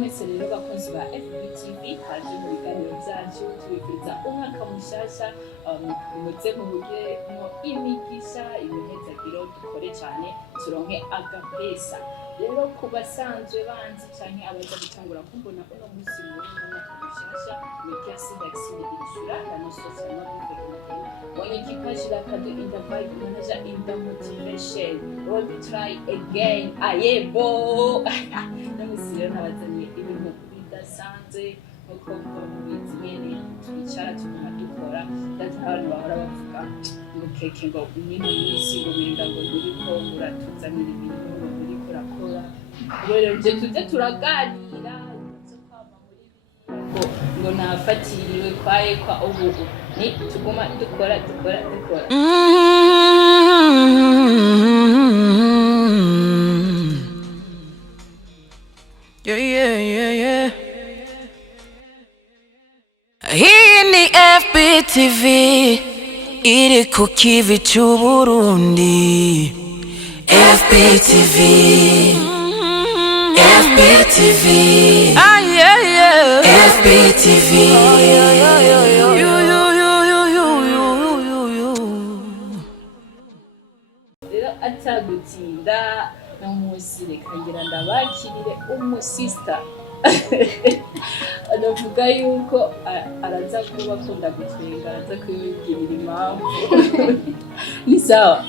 mwese rero bakunzi ba FBTV haje mu biganiro byacu tubifuriza umwaka mushasha muze mubugiremo imigisha imihezagiro dukore cyane turonke agapesa rero ku basanzwe banzi canke abaza gutangura kumbona uno musi muri umwaka mushasha merci Maxime Insura la nostra sociale when you keep pushing that in the vibe manager in the motivation want to try again ayebo namusire nabazanye ibintu bidasanzwe uko mubizi nyene twicara tuguma dukora ndetse abantu bahora bavuga ngo keke ngo nyine mwisi ngo binda ngo ndiko muratuzanira ibintu muri kurakora rero je tujye turaganira zo kwama muri ngo nafatiriwe kwaye kwa ubu ni tuguma dukora Yeah. Hii ni FBTV iri ku kivi c'Uburundi. FBTV FBTV rero atagutinda namusi reka ngira ndabakirire umusista anavuga yuko araza kuba akunda gutwenga araza kwibwirira impamvu ni sawa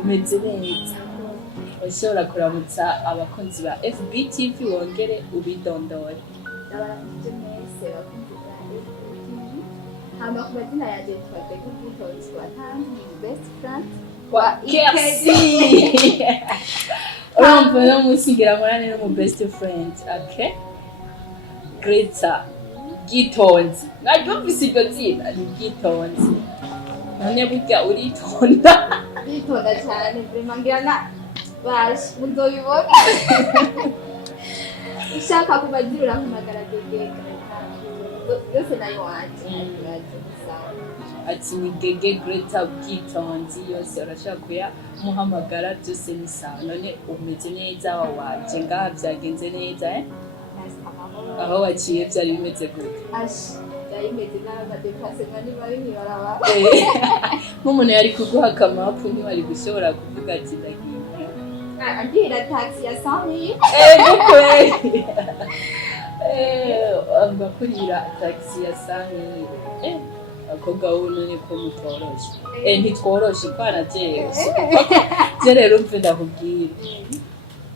umeze neza ushobora kuramutsa abakunzi ba FBTV wongere ubidondore n'abarangije mwese bakunzi ba FBTV hama ku mazina yanjye twategura best friend wa KFC urumva no musigira murane no mu best friend okay Ghetto gitonzi naryumvise iryo zina ni gitonzi none burya uritonda cyane vraiment ngira na bash muzobibona ushaka kubagirira kumagara degega yose nayo wanje ati ni gege Ghetto gitonzi yose urashaka kuya muhamagara byose ni sawa none umeze neza waje ngaha byagenze neza aho waciye byari bimeze gute yayimeze n'abadepase mwani bari baraba nk'umuntu yari kuguha akamapu ntiwari gushobora kuvuga ati ndagiye agira taxi ya 100 kweli ngakurira taxi ya 100 akobwa none ko mutoroshe ntitworoshe kwana jewe je rero mve ndakubwira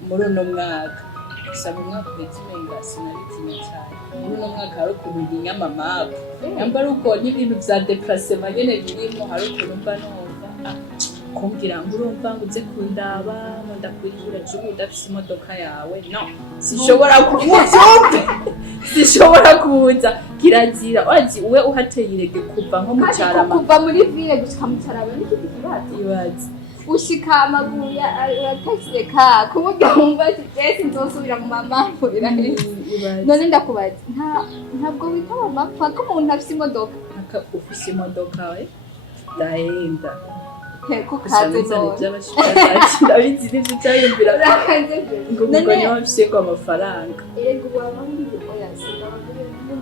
muri uno mwaka gusa mu mwaka w'ekimenga sinaritinye cyane muri uno mwaka hari ukuntu inyamamapu yambara uko n'ibintu vya déplacement nyene birimo hari ukuntu mba numva kumbwira ngo urumva ngo uze kundaba ngo ndakurira jubu udafise imodoka yawe no sishobora kuza kirazira wazi uwe uhateye irege kuva nko mu cyarama kuva muri ville gushika mu cyarama n'ikindi kibazo ushika amaguru ya uratekeka kuburyo wumva ati Jesse nzosubira mu mamampo biraheze none ndakubaza ntabwo wita mu mapfa ko umuntu afise imodoka ufise imodoka we ndahenda ko kaze none ndabizi n'ibyo cyayumvira ngo ubwo niyo afise ko amafaranga yego wabandi oya simba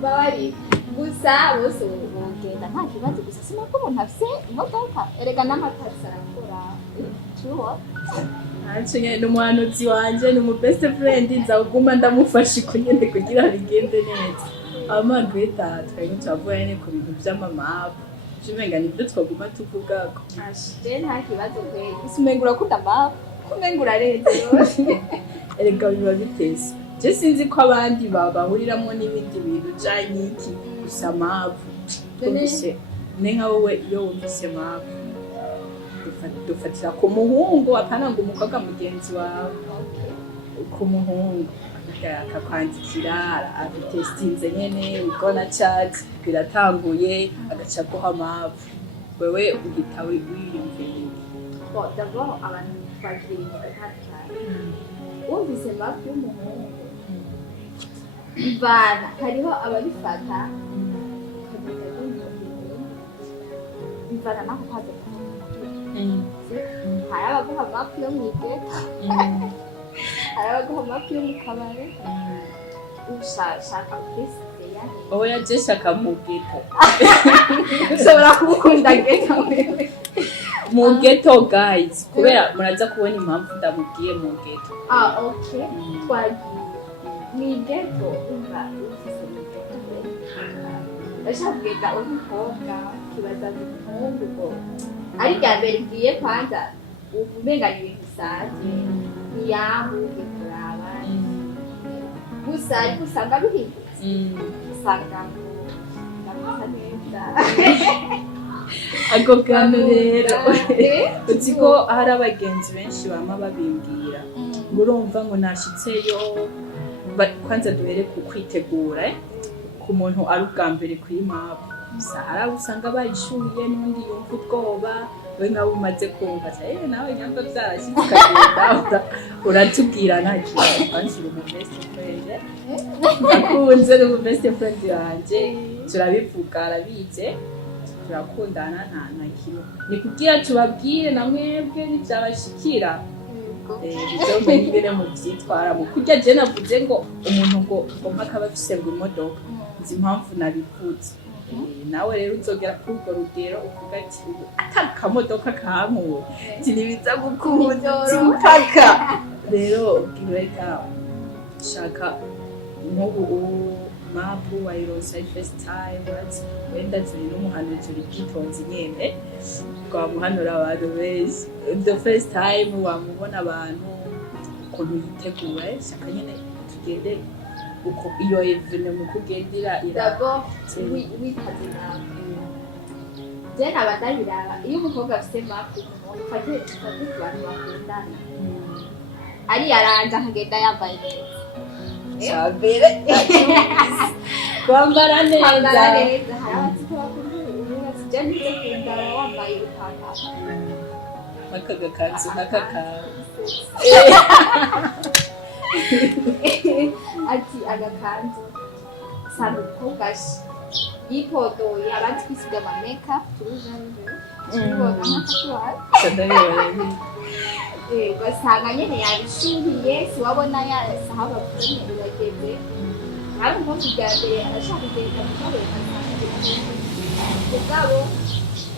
bari gusa bose bagenda nta kibazo gusa sima ko umuntu afise imodoka erega n'amatasi arakora Anche n'umuhanuzi wanje ni mu best friend nzaguma ndamufasha kunyene kugira bigende neza amagweta twari twavuye ku bintu by'amamapu jimenga nibyo twaguma tuvuga ko je nta kibazo kwe isumengura kunda mapu kumengura rero erega biba bitese je sinzi ko abandi babahuriramo n'ibindi bintu janye iki gusa mapu tubise nenga wowe iyo wumvise mapu dufatira ku muhungu apana ngo umukobwa mugenzi wawe ku muhungu akakwandikira abitestinze nyene ubona chat biratanguye agaca guha mapu wewe uhita wiyumvira bon d'abord abantu bagira imikakati wumvise mapu y'umuhungu bana hariho ababifata bivana nako kaza hari abaguha mapu yo mu Ghetto hari abaguha mapu yo mu kabare ushaka kwisize yani oya je shaka mu ghetto ushobora kubukunda ghetto wewe mu ghetto guys kubera muraza kubona impamvu ndamubwiye mu ghetto okay twagiye ni ghetto umva ufise mu ghetto ndashaka umukobwa kibaza umuhungu ngo ari bya mbere ngiye kwanza umenga ni ibintu bisanzwe ntiyahuye kuraba gusa ariko usanga bihindutse usanga ngo ndamasa neza ako kantu rero uzi ko hari abagenzi benshi bama babimbwira ngo urumva ngo nashitseyo kwanza duhere ku kwitegura ku muntu ari ubwa mbere kuri mapu sahara usanga bayishuye n'undi yumva ubwoba we nkawe umaze kumva nawe nyamba byarashyize ukagenda uratubwira nta kintu twanshira umu best friend akunze n'umu best friend wanjye turabivuga arabize turakundana nta kintu ni kugira tubabwire na mwebwe n'ibyabashikira bizomenye ingene muvyitwaramo kurya je navuze ngo umuntu ngo mpaka bafise ngo imodoka nzi impamvu nabivuze nawe rero uzogera kuri urwo rugero uvuga ati ubu atakamodoka kampuwe tinibiza gukunda mpaka rero ubwireka shaka nk'ubu mapu wayironsa first time wenda ziri n'umuhanuzi uri bwitonzi nyene twamuhanura abantu benshi the first time wamubona abantu ukuntu yitegura shaka nyene tugende uko iyo evene mu kugendera d'abord witaze nawe jena abadabiraba iyo umukobwa afise mapu ufate abantu bakundana ari yaranja akagenda yambaye neza Chabere kwambara neza hari abatiko bakunda ububatsi je ntikunda wambaye ipantaro n'akagakanzu ati agakanzu usanga umukobwa yipodoye abandi kwisiga ama makeup turujanje tubona nk'akatuwari ugasanga nyene yabishuhiye siwabona yasaha bavuye birageze hari umuntu bwa mbere arashaka kugenda mukareka ubwabo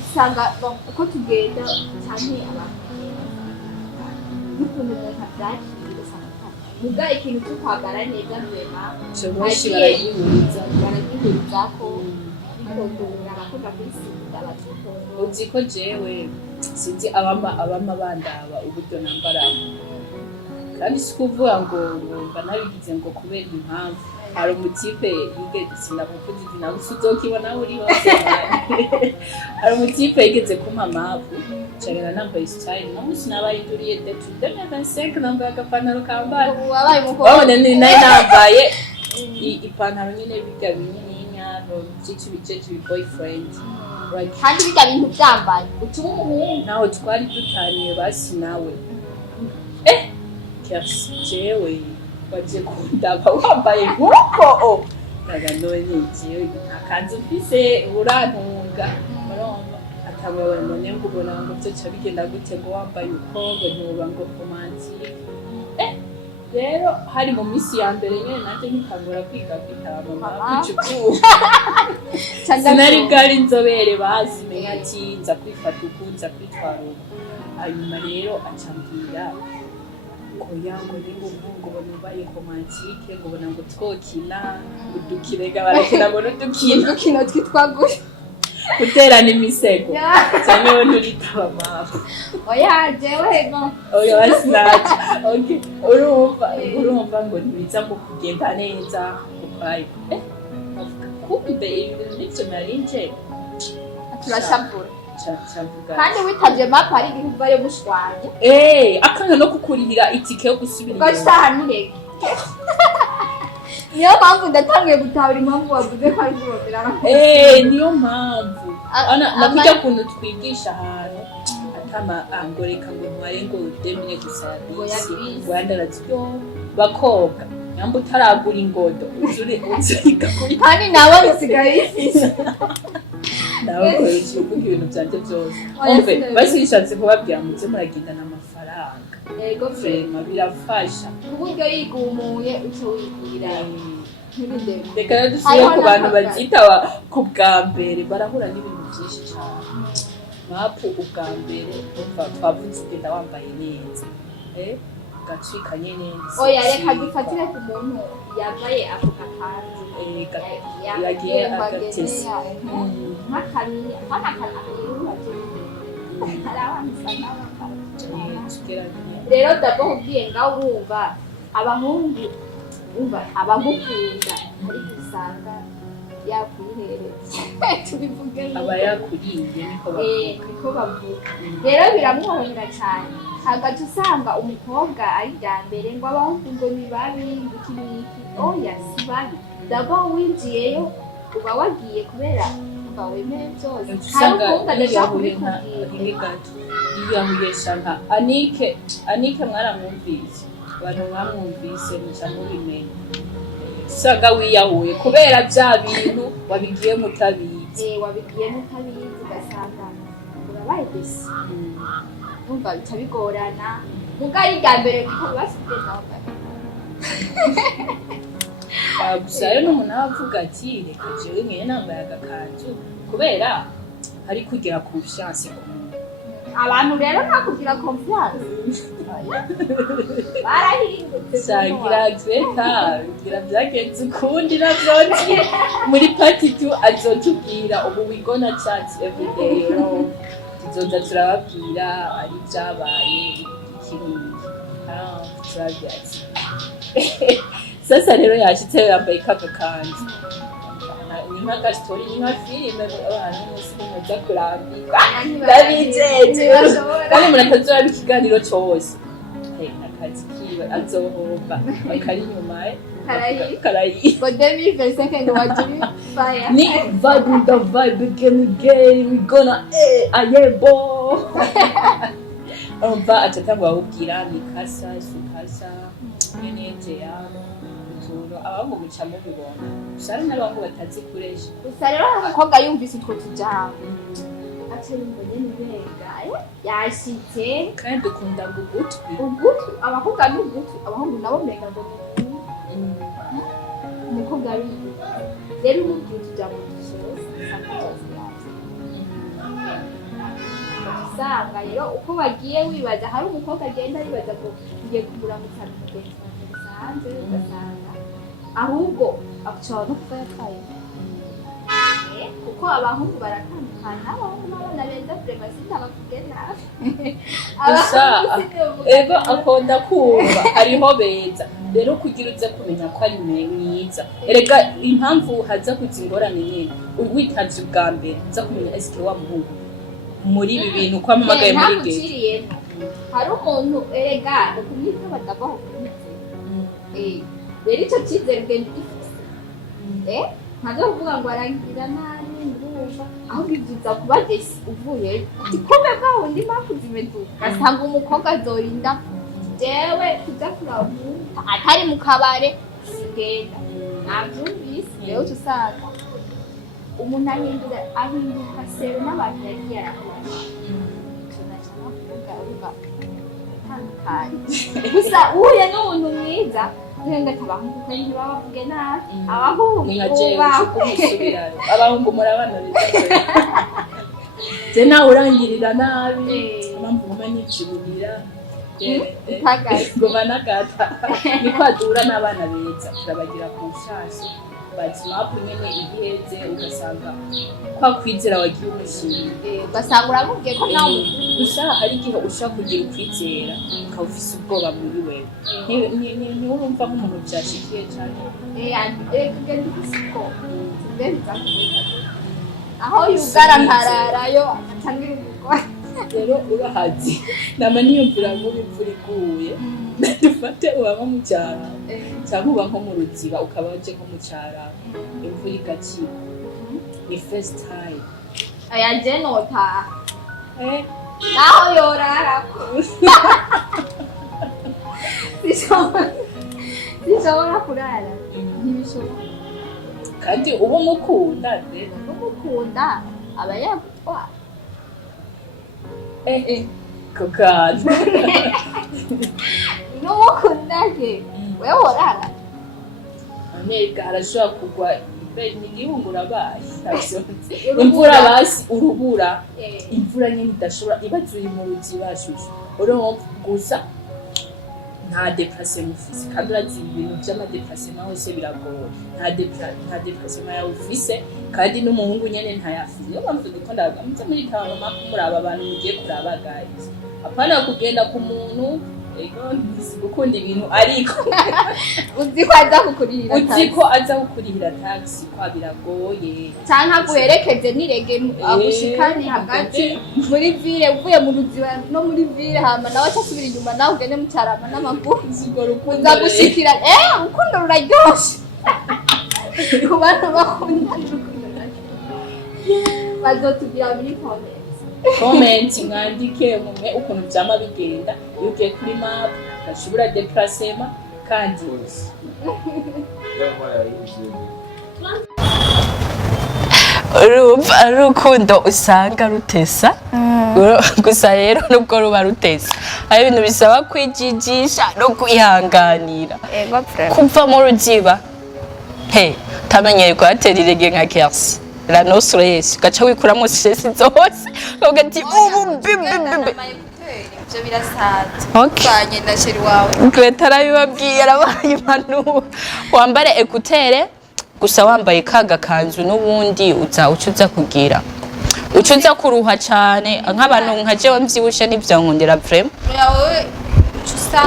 usanga uko tugenda cyane abantu n'ukuntu umuntu abyakira usanga muga ikintu cyo kwambara neza rwema benshi baragihuriza ko bikodora abakunda kwisiga abatukura uzi ko jewe sinzi abama bandaba uburyo nambaramo kandi sikuvuga ngo mba nabigize ngo kubera impamvu hari umutipe yigeze sinakuvuze nawe uzokibona uri hose hari umutipe yigeze kumpa mapu cyangwa nambaye style namusi nabayinduriye detu 2025 nambaye agapantaro kambara wabaye umukobwa wabona ni nambaye ipantaro nyine biga binyinya no by'ici boyfriend kandi bijya bintu byambaye utuma umuhungu naho twari dutaniye basi nawe jewe waje kundaba wambaye nk'uko naganone jewe akanzu mfise urantunga urumva atababona none ngo ubona ngo byo bigenda gute ngo wambaye uko ngo ntuba ngo romantique rero hari mu minsi ya mbere nyine nanjye nkitangura kwiga kwitaba kucuku sinari bwari inzobere bazimenya ati nza kwifata uku nza kwitwara uku hanyuma rero acambwira ngo yango ningo ngo banubaye romantike ngo bona ngo twokina udukirega barakina ngo n'udukino twitwa gute guterana imisego cyangwa nturitaba mafu oya jewe bon oya wasinaje okay urumva ngo ntibiza ngo kugenda neza ukaye kumbe ibintu n'ibyo narinje turashabura chavuga kandi witavye map ari igihuva yo gushwanya akanga no kukurihira itike yo gusubira ugashitaha nirege niyo mpamvu ndatangiye gutahura impamvu wavuze ko ari kurondera niyo mpamvu nakuja kuntu twigisha ahantu atama angoreka ngo ntware ngo demine gusa bisi rwandarazi bakobwa nyamba utaragura ingodo uzurika kuri kandi nawe bisigaye bifise nawe koresha ibintu byanje byose umve basishatse kubabwira muze muragendana amafaranga Ego vrema birafasha kuburyo yigumuye uco wigira reka dusubire ku bantu bazita ku bwa mbere barahura n'ibintu byinshi cyane mapu ubwa mbere twavuze ugenda wambaye neza gacikanye neza oya reka dufatire ku muntu yambaye ako gakanzu yagiye agatese nk'akanya rero dabo ubwiye ngaho urumva abahungu umva abamukunda ariko usanga yakwihereza tubivuge aba yakuriye niko bavuga rero biramworohera cyane hagati usanga umukobwa ari bya mbere ngo abahungu ngo ni babi iki n'iki oya si babi dabo winjiyeyo uba wagiye kubera uba wemeye byose hari umukobwa adashaka kubikubwira yiyahuye shanka Anike mwaramwumvise abantu mwamwumvise muca mubimenye usanga wiyahuye kubera bya bintu wabigiye mutabizi ugasanga urabaye desi numva bica bigorana muga ari bya mbere kuko basigaye nawe gusa rero n'umuntu aba avuga ati reka jewe nkeye nambaye agakanzu kubera hari kugira confiance ku muntu abantu rero nta kugira confiance barahindutse shagira greta gira byagenze ukundi navyonzi muri party 2 azotubwira ubu we gonna chat every day tuzoza turababwira ari byabaye ikindi turabyatsi sasa rero yashitse yambaye kakakanzu ni nka story ni nka filime abantu bose bamaze kurambirwa ndabijeje kandi muratazura ikiganiro cyose akazi kiwe azohomba bakari nyuma karayi but 2025 ngo wajuri fire ni vibe the vibe again we gonna ayebo umva atatangwa ubwira mikasa sukasa nyenyeje ya abahungu muca mubibona gusa hari n'abahungu batazi kuresha gusa rero umukobwa yumvise utwo tujambo aca yumva nyene benga yashitse kandi dukunda ugutwi abakobwa n'ugutwi abahungu nabo menga ngo umukobwa ari rero umubwira utujambo dusoza usanga rero uko bagiye wibaza hari umukobwa agenda yibaza ngo ngiye kugura mutanu mugenzi wanjye bisanzwe ugasanga ahubwo akucaho no kuba yatwaye kuko abahungu baratandukana abahungu n'abana beza kurema sitabavuge nabi gusa ego akunda kumva hariho beza rero kugira uze kumenya ko ari mwiza erega impamvu haza kuza ingorane nyine witaje ubwa mbere uza kumenya esike wa muhungu muri ibi bintu ko amamagaye muri Ghetto hari umuntu erega ukumwita batabaho kumwita rero icyo cyizere ugenda ugifite ntazo kuvuga ngo arangira nabi ndumva ahubwo ibyiza kuba desi uvuye ati kumbe bwawe undi mpamvu zimeduka ugasanga umukobwa azorinda jewe kujya kuravuta atari mu kabare sigenda nabyumvise rero usanga umuntu ahinduka sero n'abantu yagiye arakora gusa uhuye n'umuntu mwiza wenda abahungu kandi ntibabavuge nabi abahungu abahungu murabana beza je nawe urangirira nabi impamvu ngoma nyikiburira ngoma nagata niko adura n'abana beza turabagira confiance bazimapu nyene igiheze ugasanga kwa kwizera wagiye umushinga ugasanga uramubwiye ko nawe gusa hari igihe ushaka kugira ukwizera ukaba ufise ubwoba muri wewe ntiwumva nk'umuntu byashikiye cyane kugenda ufisiko aho yugara ntararayo agatangira umugore rero urahazi nama niyumvira nk'imvura iguye dufate ubaba mu cyaro cyangwa uba nko mu ruziba ukaba waje nko mu cyaro imvura igakira ni first time aya je nota naho yorara sishobora kurara ntibishobora kandi uba umukunda umukunda aba yagutwara kokadi n'umukundake wewe worara nega arashobora kugwa igihungura abaye imvura basi urubura imvura nyine idashobora ibazuye mu ruzi bashushe urumva gusa nta déplacement ufise kandi urazi ibintu vy'amadéplacement hose biragoye nta déplacement yawe ufise kandi n'umuhungu nyene ntayafise niyo mpamvu ndiko ndagamutse muri kama kumuraba abantu mugiye kuraba guys apana kugenda ku muntu gukunda ibintu ariko uzi ko aza kukurihira taxi kwa biragoye canka guherekeze nirege agushikane hagati muri ville uvuye mu ruziba no muri ville hama nawe cyasubira inyuma nawe ugende mu cyarama n'amaguru uza gushikira urukundo ruraryoshe ku bantu bakunda urukundo bazotugira muri comment mwandike mumwe ukuntu byama bigenda iyo ugiye kuri map gashobora déplacement kandi urumva ari urukundo usanga rutesa gusa rero nubwo ruba rutesa hari ibintu bisaba kwijijisha no kwihanganira kuva mu ruziba tamenyeye kuhatera irege nka kersi la nostra yes gacha wikuramo stress zose ugati ubu bibibibib byo birasaza okay twagenda sheri wawe Ghetto arabibabwiye arabaye impanu wambare ekutere gusa wambaye kaga kanzu n'ubundi ucuza kugira ucuza kuruha cyane nk'abantu nka jewe mvyibushe n'ivyankundira vraiment yawe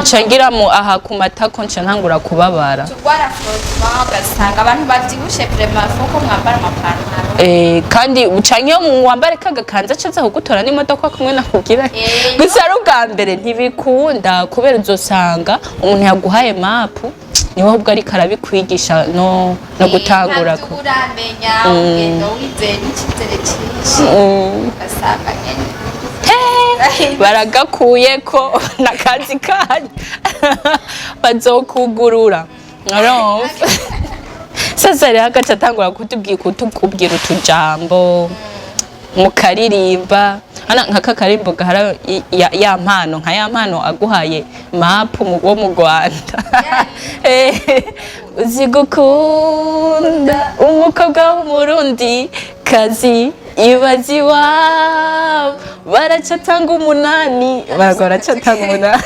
Changira mu aha ku matako nca ntangura kubabara. Tugwara frottement ugasanga abantu bavyibushe vraiment foko mwambara amapantaro. Kandi ucanke mu wambare kagakanza caza kugutora n'imodoka kumwe nakugira. Gusa ari ubwa mbere ntibikunda kubera uzosanga umuntu yaguhaye mapu niho ubwo ari karabikwigisha no gutangura ko. Uramenya ugendo wizeye n'ikizere cyinshi. Ugasanga nyene baragakuye ko nakazi kanyu bazokugurura sasa rero agaca atangura kutubwira utujambo mukaririmba nkaka karimbo gahara ya mpano nka ya mpano aguhaye mapu wo mu Rwanda uzigukunda umukobwa w'umurundi kazi ibazi wabo baracatanga umunani baracatanga umunani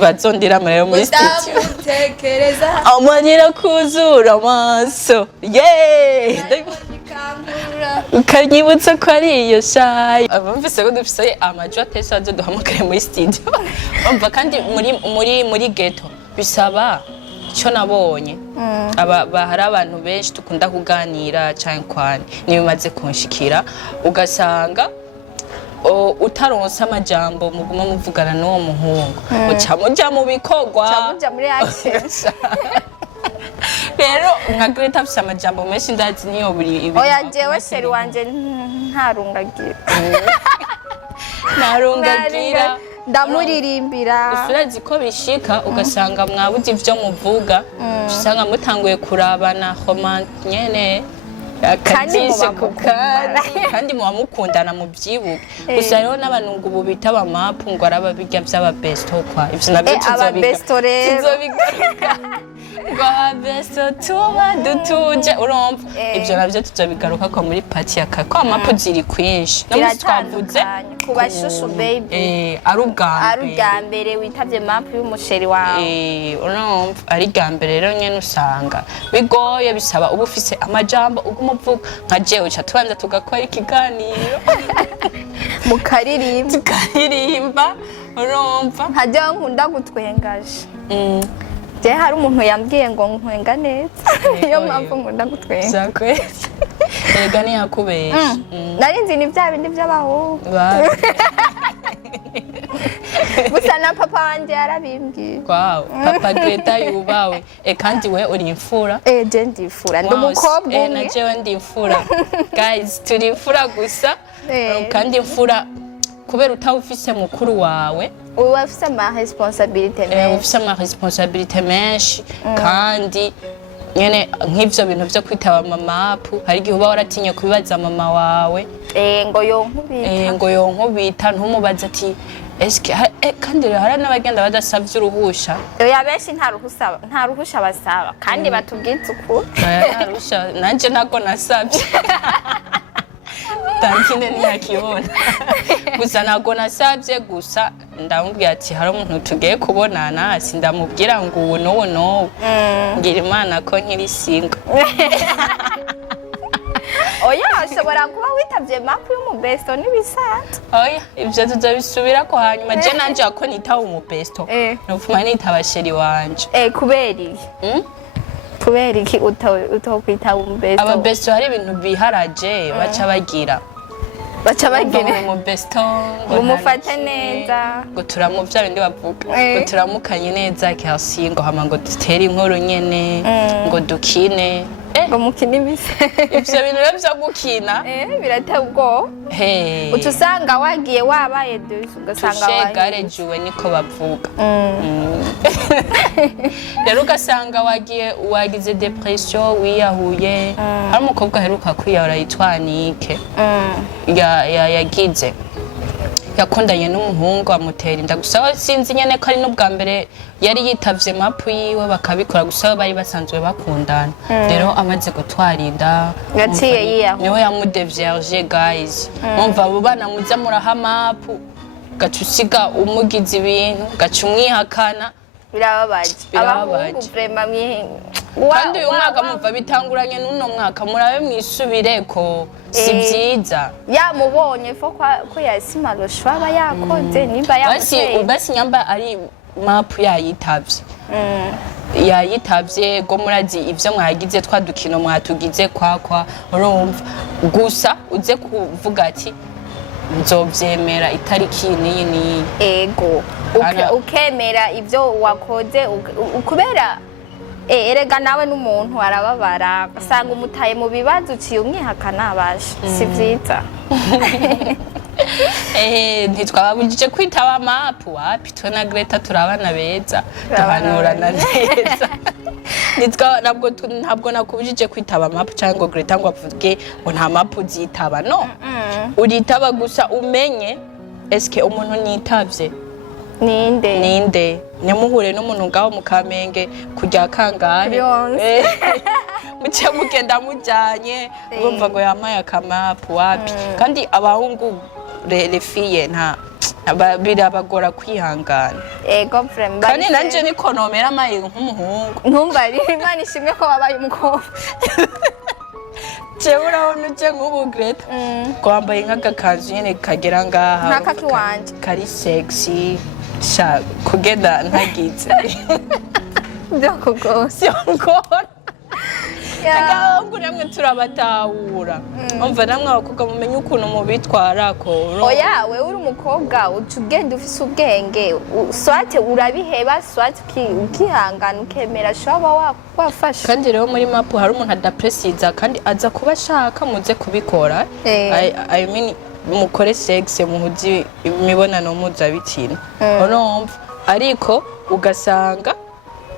bazondira amarero muri studio amanira kuzura amaso ukanyibutsa ko ari iyo shayi abumvise ko dufise amajwi atese baduhamagare muri studio umva kandi muri Ghetto bisaba icyo nabonye hari abantu benshi dukunda kuganira cyane kwani nibimaze kunshikira ugasanga utaronsa amajambo muguma muvugana n'uwo muhungu uca muja mu bikorwa muja muri action rero nka Ghetto afise amajambo menshi ndazi niyo buri ibi oya jewe seri wanje ntarungagira narungagira ndamuririmbira usurazi ko bishika ugasanga mwabuze ivyo muvuga usanga mutanguye kurabana romance nyene akajishe kandi muba mukundana mu byibuke gusa rero n'abanungu ubu bita abamapu ngo araba birya vy'aba besto kwa ivyo navyo tuzobigaruka ngo abesto tuba dutuje urumva ivyo navyo tuzobigaruka ko muri party ya kako amapu ziri kwinshi no twavuze kubashushu baby ari ubwa mbere witavye mapu y'umusheri wawe urumva ari gambere rero nyene usanga bigoye bisaba ubu ufise amajambo ugumuvuga nka jewe cha tubanza tugakora ikiganiro tukaririmba urumva nkajya nkunda gutwengaje je hari umuntu yambwiye ngo nkwenga neza iyo mpamvu nkunda gutwenga ega ni yakubesha nari nzi ni bya bindi by'abahungu gusa na papa wanje yarabimbwiye wow papa Ghetto yubawe kandi we uri imfura je ndi imfura ndi umukobwa umwe na jewe ndi imfura guys turi imfura gusa kandi imfura kubera utawufise mukuru wawe ufise ama responsabilité menshi kandi nyene nk'ivyo bintu vyo kwitaba mamapu hari igihe uba waratinye kubibaza mama wawe ngo yonkubita ntumubaze ati eske kandi rero hari n'abagenda badasavye uruhusha oya benshi nta ruhusha basaba kandi batubwiza ukuri nta ruhusha nanje nako nasavye tantine ntiyakibona gusa ntago nasavye gusa ndamubwira ati hari umuntu tugiye kubonana sindamubwira ngo ubu n'uwo n'uwo ngira imana ko nkiri single oya ushobora kuba witavye mapu y'umubesto n'ibisanzwe oya ivyo tuzabisubira ko hanyuma je nanje ako nitaho umubesto nopfuma nitaba sheri wanje kubera iki utokwitaba umubesto ababesto hari ibintu biharaje baca bagira umubesto ngo umufate neza ngo turamuvya bindi bavuga ngo turamukanye neza kasi ngo hama ngo dutere inkuru nyene ngo dukine ngo mukine ibise ivyo bintu rero vyo gukina birateye ubwoba uca usanga wagiye wabaye ugasanga tushegarejuwe niko bavuga rero ugasanga wagize depression wiyahuye hari umukobwa aheruka kwiyahura yitwa Nike yagize yakundanye n'umuhungu amutera inda gusa sinzi nyene ko ari n'ubwa mbere yari yitavye mapu yiwe bakabikora gusa bari basanzwe bakundana rero amaze gutwara inda yaciye yiyahuye niwe yamudevierge guys umva abo bana muza muraha mapu gaca usiga umugize ibintu gaca umwihakana birababaje abahungu vrema kandi uyu mwaka mumva bitanguranye n'uno mwaka murabe mwisubireko si vyiza yamubonye fo ko yasimalo shwaba yakoze nimba yakoze basi nyamba ari mapu yayitavye go murazi ivyo mwagize twadukino mwatugize kwakwa urumva gusa uze kuvuga ati nzovyemera itariki n'iyi ego ukemera ivyo wakoze ukubera erega nawe n'umuntu arababara asanga umutaye mu bibazo uciye umwihakana abasha si vyiza ntitwababujije kwitaba mapu wapi twe na Ghetto turabana beza duhanurana neza ntabwo nakubujije kwitaba mapu cyangwa ngo Ghetto ngo avuge ngo nta mapu uzitaba no uritaba gusa umenye eske umuntu nitavye ninde nemuhure n'umuntu ngaho mu Kamenge kujya kangahe muce mugenda mujanye urumva ngo yamaye akamapu wapi kandi abahungu refiye nta birabagora kwihangana ego vrem kandi nanje niko nomera amaye nk'umuhungu ntumbari Imana ishimwe ko wabaye umukobwa jewe urabona uje nk'ubu Ghetto kwambaye nk'agakanzu nyene kagera ngaha nk'akaki wanje kari sexy sha kugenda ntagize byakugose ngora agahungu namwe turabatahura umva namwe abakobwa mumenye ukuntu mubitwarako oya wewe uri umukobwa uca ugenda ufise ubwenge swate urabiheba swate ukihangana ukemera shaba wafasha kandi rero muri mapu hari umuntu adapresiza kandi aza kuba ashaka muze kubikora I mean mukore sex muhuzi imibonano mpuzabitsina urumva ariko ugasanga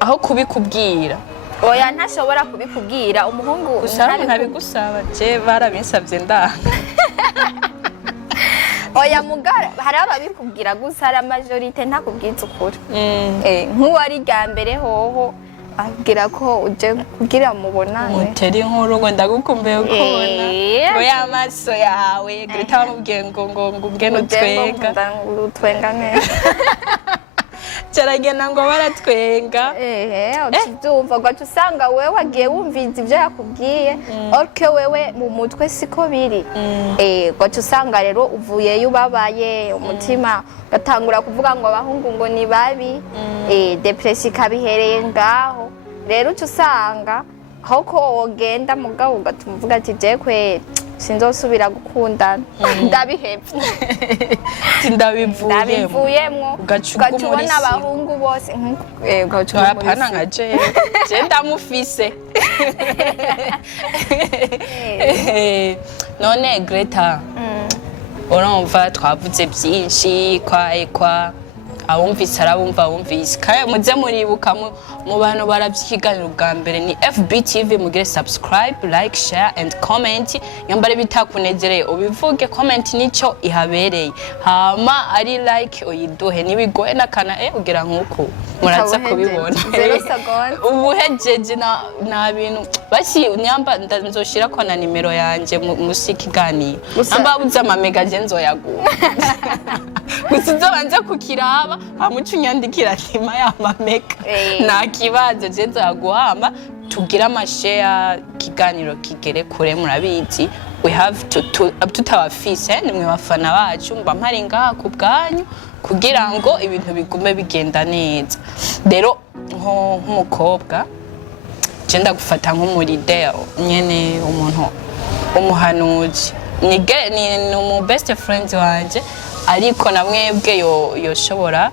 aho kubikubwira oya ntashobora kubikubwira umuhungu ntabigusaba je barabinsavye ndanga oya mugara hari ababikubwira gusa ari majorite ntakubwiza ukuri nk'uwari rya mbere hoho abwira ko uje kugira mubonane muteri inkuru ngo ndagukumbuye kubona ngo y'amaso yawe Ghetto bamubwiye ngo ngene utwenga neza cyaragenda ngo baratwenga ukibyumva gato usanga wewe wagiye wumviza ibyo yakubwiye ariko wewe mu mutwe siko biri gato usanga rero uvuyeyo ubabaye umutima gatangura kuvuga ngo abahungu ngo ni babi depression ikabihereye ngaho rero uca usanga aho ko wogenda mugabo ugatuma uvuga ati je kweri sinzosubira gukundana ndabihevye ndabivuyemwo ugaca ubona abahungu bose apana nka je ndamufise none Ghetto urumva twavuze byinshi kwa abumvise arabumva abumvise kandi muze muribuka mu bantu baravyikiganira bwa mbere ni FBTV mugire subscribe like share and comment nyambare bitakunezereye ubivuge comment nico ihabereye hama ari like uyiduhe nibigoye nakana ugira nkuko muraza kubibona ubuhejeje na bintu basi nyamba nzoshira ko na nimero yanje musikiganira namba buza amamega je nzoyaguha gusa uzobanza kukiraba amuca unyandikira tima y'amamega nta kibazo je nzoyaguhamba tugira amashare kiganiro kigere kure murabizi we have to tutabafise nimwe bafana bacu mba mpari ngaha ku bwanyu kugira ngo ibintu bigume bigenda neza rero nk'umukobwa je ndagufata nk'umurideo nyene umuntu umuhanuzi ni umu best friend wanje ariko namwebwe yoshobora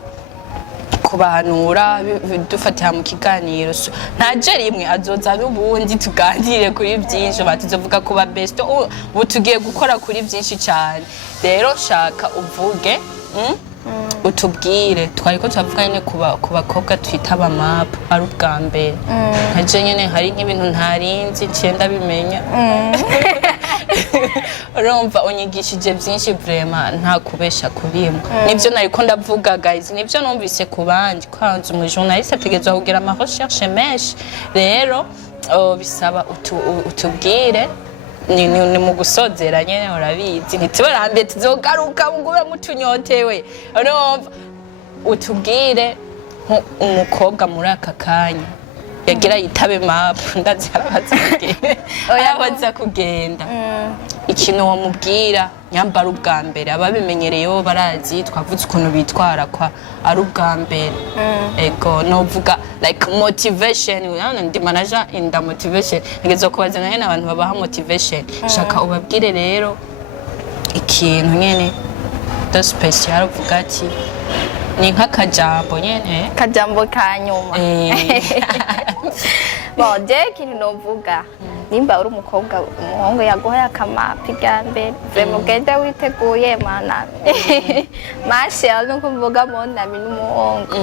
kubahanura dufatira mu kiganiro ntaje rimwe azoza n'ubundi tuganire kuri byinshi batuzovuga kuba best ubu tugiye gukora kuri byinshi cyane rero shaka uvuge utubwire twariko turavuga nyene ku bakobwa twita abamap ari ubwa mbere nkaje nyene hari nk'ibintu ntarinzi cyenda bimenya urumva unyigishije byinshi vraiment nta kubesha kubimwe nivyo nariko ndavuga guys nivyo numvise ku bandi kwanza umu journaliste ategezwa kugira ama recherche menshi rero bisaba utubwire ni mu gusozera nyene urabizi ntitubarambe tuzogaruka ngube mutunyotewe urumva utubwire umukobwa muri aka kanya yagira yitabe map ndazi arabaza kugenda ikintu wamubwira nyambara ubwa mbere ababimenyereyeho barazi twavuze ukuntu bitwara kwa ari ubwa mbere ego novuga like motivation ndi manager in the motivation ngezo kubazana nyene abantu babaha motivation shaka ubabwire rero ikintu nyene the special uvuga ati ni nk'akajambo nyene kajambo ka nyuma je ikintu novuga nimba uri umukobwa umuhungu yaguhaye akamapi bwa mbere vraiment ugende witeguye mana mashe nuko mvuga monami n'umuhungu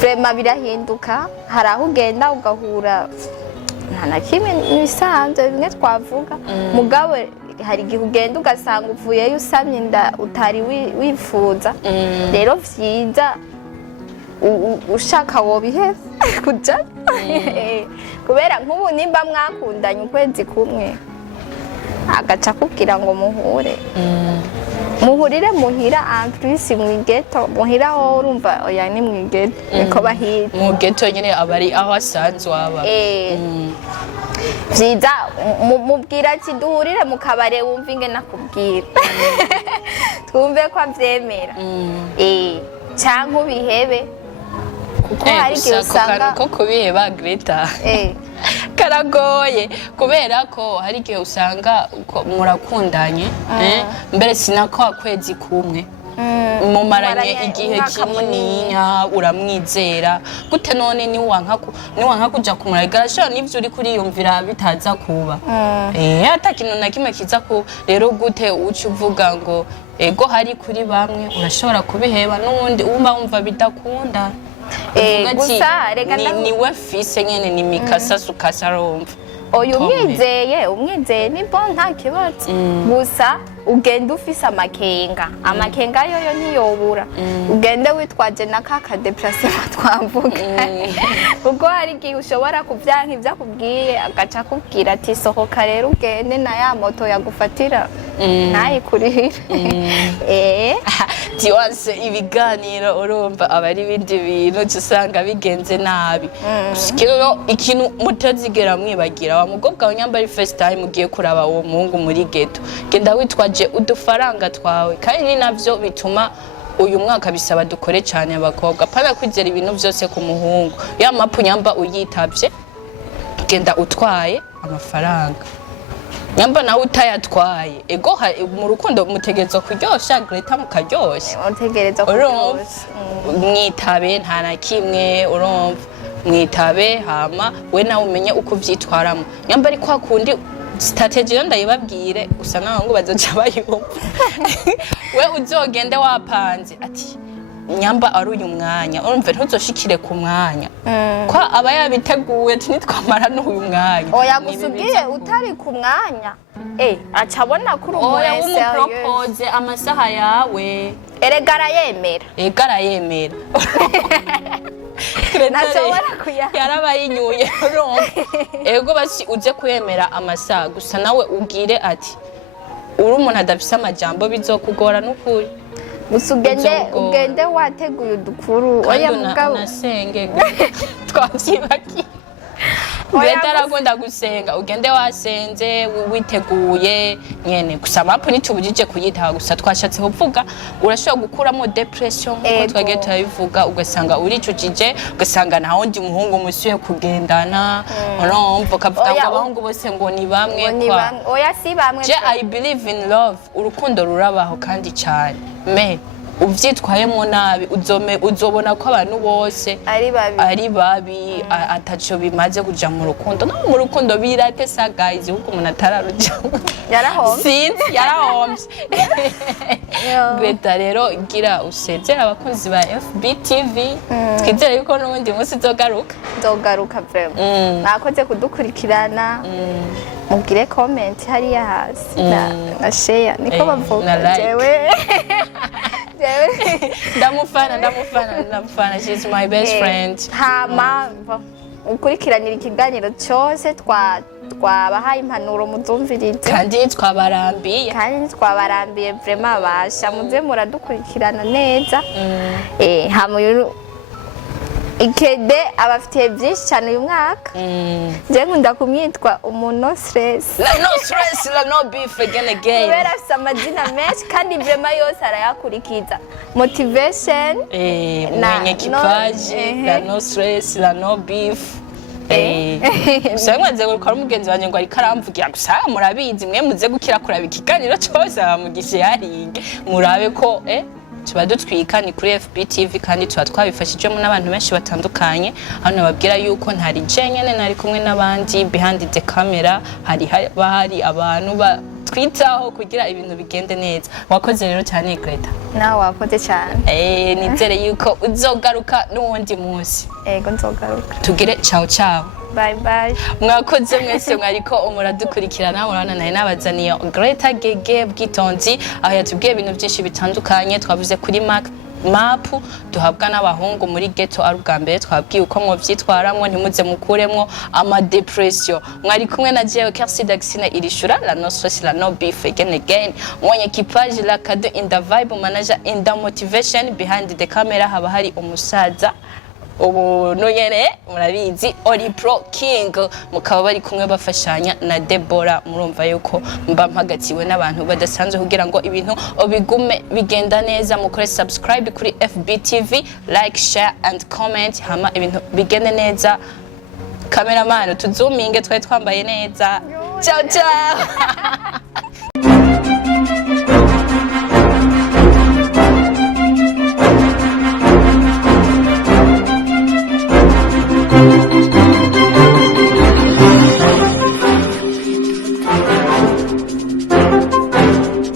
vraiment birahinduka hari aho ugenda ugahura nta na kimwe nibisanzwe bimwe twavuga mugabo hari igihe ugenda ugasanga uvuyeyo usamye inda utari wifuza rero vyiza ushaka wobiheza kuja kubera nk'ubu nimba mwakundanye ukwezi kumwe agaca kubwira ngo muhurire muhira en plus mu Ghetto muhira ho urumva oya ni mu Ghetto niko bahita mu Ghetto nyene abari aho asanzwe aba vyiza mubwira ati duhurire mu kabare wumva inge nakubwira twumve ko avyemera canke ubihebe kuko hari igihe usanga ko kubiheba Greta karagoye kubera ko hari igihe usanga murakundanye mbere sinako kwezi kumwe mumaranye igihe kinininya uramwizera gute none ni wanka kuja kumuragara sho nivyo uri kuriyumvira bitaza kuba atakintu na kimwe kiza kuba rero gute uci uvuga ngo ego hari kuri bamwe urashobora kubiheba n'ubundi wumva bidakunda gusa reka niwe fise nyene ni mikasa sukasa rumva oyu umwizeye ni bon nta kibazo gusa ugenda ufise amakenga yoyo ntiyobura ugende witwaje na kaka déplacement twamvuga kuko hari igihe ushobora kuvyanka ivyo akubwiye agaca akubwira ati sohoka rero ugende na ya moto yagufatira ntayikurihire Diwanse ibiganiro urumva abari ibindi bintu usanga bigenze nabi ikintu mutazigera mwibagira wa mugobwa wanyambara first time ugiye kuraba uwo muhungu muri Ghetto genda witwaje udufaranga twawe kandi ni navyo bituma uyu mwaka bisaba dukore cyane abakobwa pana kwizera ibintu byose ku muhungu ya mapu nyamba uyitavye genda utwaye amafaranga nyamba nawe utayatwaye ego mu rukundo mutegerezwa kuryosha Greta mukaryosha mutegerezwa kuryosha mwitabe nta na kimwe urumva mwitabe hama we nawe umenye uko vyitwaramo nyamba ari kwa kundi strategy yo ndayibabwire gusa naho ngo bazoca bayumva we uzogende wapanze ati nyamba ari uyu mwanya urumva ntuzoshikire ku mwanya ko aba yabiteguye nitwamara n'uyu mwanya oya gusubwiye utari ku mwanya acabona kuri oya wumupropose amasaha yawe erega arayemera yarabayinyuye ego basi uje kuyemera amasaha gusa nawe ubwire ati uri umuntu adafise amajambo bizokugora n'ukuri gusa ugende wateguye udukuru oya mugabo nasenge twavyibakiye Ghetto arakunda gusenga ugende wasenze witeguye nyene gusa mapu nitubujije kuyitaha gusa twashatse kuvuga urashobora gukuramo depression nkuko twage turabivuga ugasanga uricujije ugasanga nta wundi muhungu musuye kugendana urumva ukavuga ngo abahungu bose ngo ni bamwe kwa oya si bamwe je I believe in love urukundo rurabaho kandi cyane me uvyitwayemo nabi uzobona ko abantu bose ari babi ataco bimaze kuja mu rukundo no mu rukundo biratesa guys uko umuntu atararuja yarahomvye Ghetto rero gira usezera abakunzi ba FBTV twizere yuko n'ubundi munsi nzogaruka vraiment nakoze kudukurikirana mugire comment hariya hasi na share niko bavuga jewe ndamufana she's my best friend hama ukurikiranira ikiganiro cyose twabahaye impanuro muzumvirize kandi twabarambiye vraiment basha muze muradukurikirana neza hama ikede abafitiye byinshi cyane uyu mwaka je nkunda kumwitwa umuntu stress la no beef again kubera afite amazina menshi kandi vraiment yose arayakurikiza motivation na equipage la no stress la no beef Usanga gukora umugenzi wanje ngo ari karamvugira gusa murabizi mwe muze gukira kuraba ikiganiro cyose abamugishe yaringe murabe ko tuba dutwika ni kuri FBTV kandi tuba twabifashijemo n'abantu benshi batandukanye hano babwira yuko ntari jenyene nari kumwe n'abandi behind the camera hari abantu twitaho kugira ibintu bigende neza wakoze rero cyane Ghetto nawe wakoze cyane nizere yuko uzogaruka n'uwundi munsi ego nzogaruka tugire ciao ciao bye bye mwakoze mwese mwariko umuradukurikirana murana naye nabazaniye Ghetto gege bwitonzi aho yatubwiye ibintu byinshi bitandukanye twavuze kuri mapu duhabwa n'abahungu muri Ghetto ari ubwa mbere twabwiye uko mwovyitwaramwo ntimuze mukuremwo ama depression mwari kumwe na jewe Kersi Daxine irishura la no stress la no beef again mwenye equipage la cadeau in the vibe manager in the motivation behind the camera haba hari umusaza ubu nyene murabizi Oli Pro King mukaba bari kumwe bafashanya na Deborah murumva yuko mba mpagatiwe n'abantu badasanzwe kugira ngo ibintu bigume bigenda neza mukore subscribe kuri FBTV like share and comment hama ibintu bigende neza cameraman tuzuminge twari twambaye neza ciao ciao